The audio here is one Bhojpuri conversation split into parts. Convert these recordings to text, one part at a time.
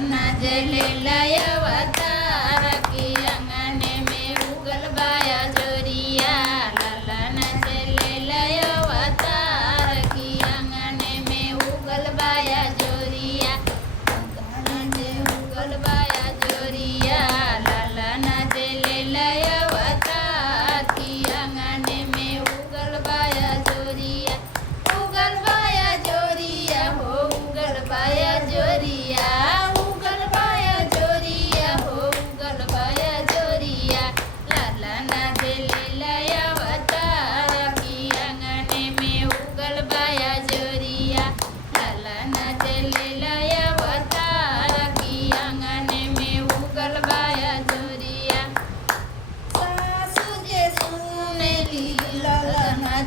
जले लयवतार की अंगने में उगल बाया जोरिया लालन जले लयवतार की अंगने में उगल बाया जोरिया उगल बाया जोरिया लालन जले लयवतार की अंगने में उगल बाया जोरिया हो उगल बाया जोरिया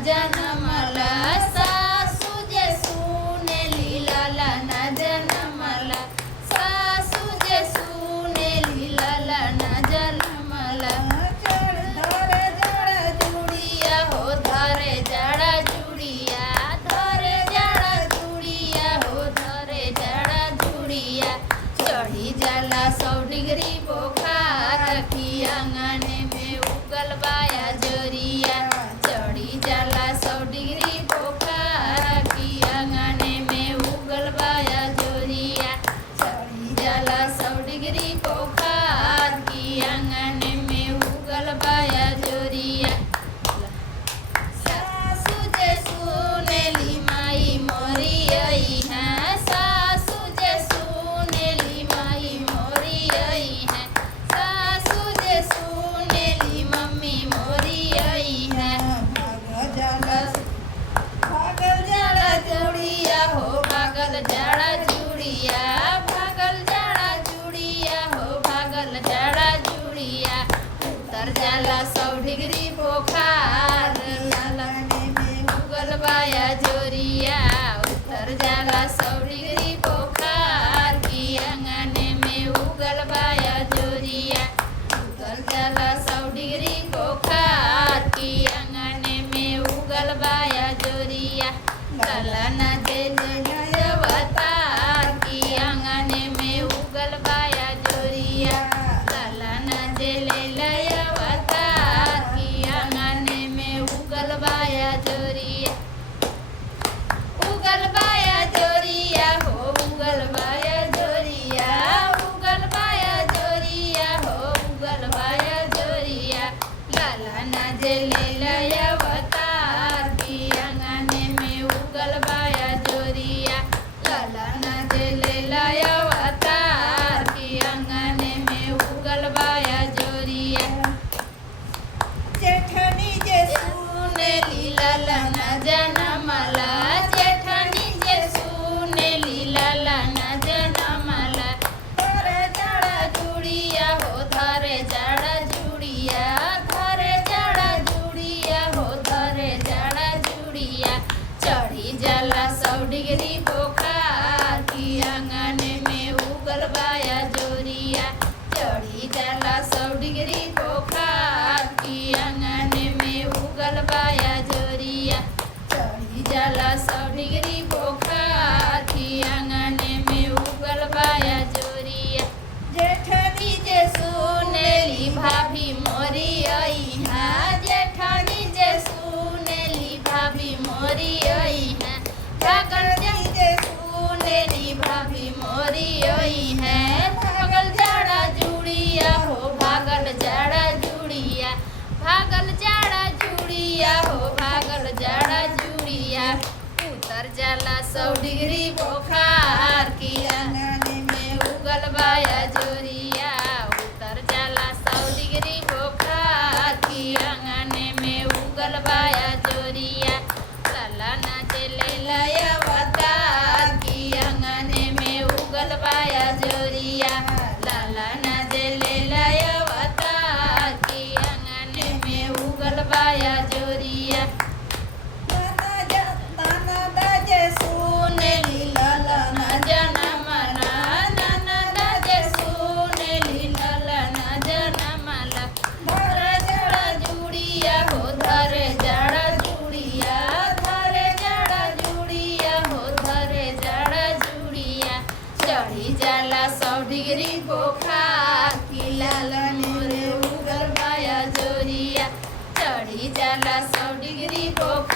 जनमला सासू जे सुनेली लालाना जनमला सासू जे सुनेली लालाना जनमला धरे जड़ा जुड़िया हो धरे जड़ा जुड़िया धरे जड़ा जुड़िया हो धरे जड़ा जुड़िया चढ़ी जाला 100 डिग्री बुखार की आंगने में उगल बाया जोरिया चढ़ी जाला 100 डिग्री बुखार की आंगने में उगल बाया जोरिया चढ़ी जाला 100 डिग्री बुखार की आंगने में उगल बाया जोरिया सासू जे सुनेली माई मोरी आई है सासू जे सुनेली माई मोरी आई है सासू जे सुनेली मम्मी मोरी आई है भागल जाड़ा जुड़िया हो भागल जाड़ा जुड़िया भागल जाड़ा जुड़िया हो भागल जाड़ा जुड़िया उतर जाला 100 डिग्री बुखार लालाने में उगल बाया जोरिया उतर जाला 100 डिग्री बुखार की आंगने में उगल बाया जोरिया उतर जाला 100 डिग्री बुखार की आंगने में उगल बाया जोरिया लालाना जले लयवतार की आंगने में उगल बाया जोरिया लालाना जले लयवतार की आंगने में उगल बाया जोरिया उगल बाया जोरिया हो उगल बाया जोरिया उगल बाया जोरिया हो उगल बाया जोरिया लालाना जले लयवतार की आंगने में उगल बाया जोरिया लालाना जले लयवतार की आंगने में उगल बाया जोरिया जेठनी जे सुनेली लालाना जनमला जेठनी जे सुनेली लालाना जनमला धरे जड़ा जुड़िया हो धरे जड़ा जुड़िया धरे जड़ा जुड़िया हो धरे जड़ा जुड़िया चढ़ी जाला 100 डिग्री बुखार की आंगने में उगल बाया जोरिया चढ़ी जाला 100 डिग्री बुखार की आंगने में उगल बाया जोरिया चढ़ी जाला 100 डिग्री बुखार की आंगने में उगल बाया जोरिया जेठनी जे सुनेली भाभी मोरी आई है जेठनी जे सुनेली भाभी मोरी आई है भागल जे सुनेली भाभी मोरी आई है भागल जाड़ा जुड़िया हो भागल जाड़ा जुड़िया भागल जाड़ा जुड़िया हो भागल जाड़ा जुड़िया उतर जाला 100 डिग्री बुखार की आंगने में उगल बाया जोरिया उतर जाला 100 डिग्री बुखार की आंगने में उगल बाया जोरिया लालाना जले लयवतार की आंगने में उगल बाया जोरिया लालाना जले लयवतार की आंगने में उगल बाया जोरिया नाना जे सुनेली लालाना जनमला नाना जे सुनेली लालाना जनमला धरे जड़ा जुड़िया हो धरे जड़ा जुड़िया धरे जड़ा जुड़िया हो धरे जड़ा जुड़िया चढ़ी जाला 100 डिग्री बुखार कि लाला मोरे उगर बाया जोरिया चढ़ी जाला 100 डिग्री बुखार।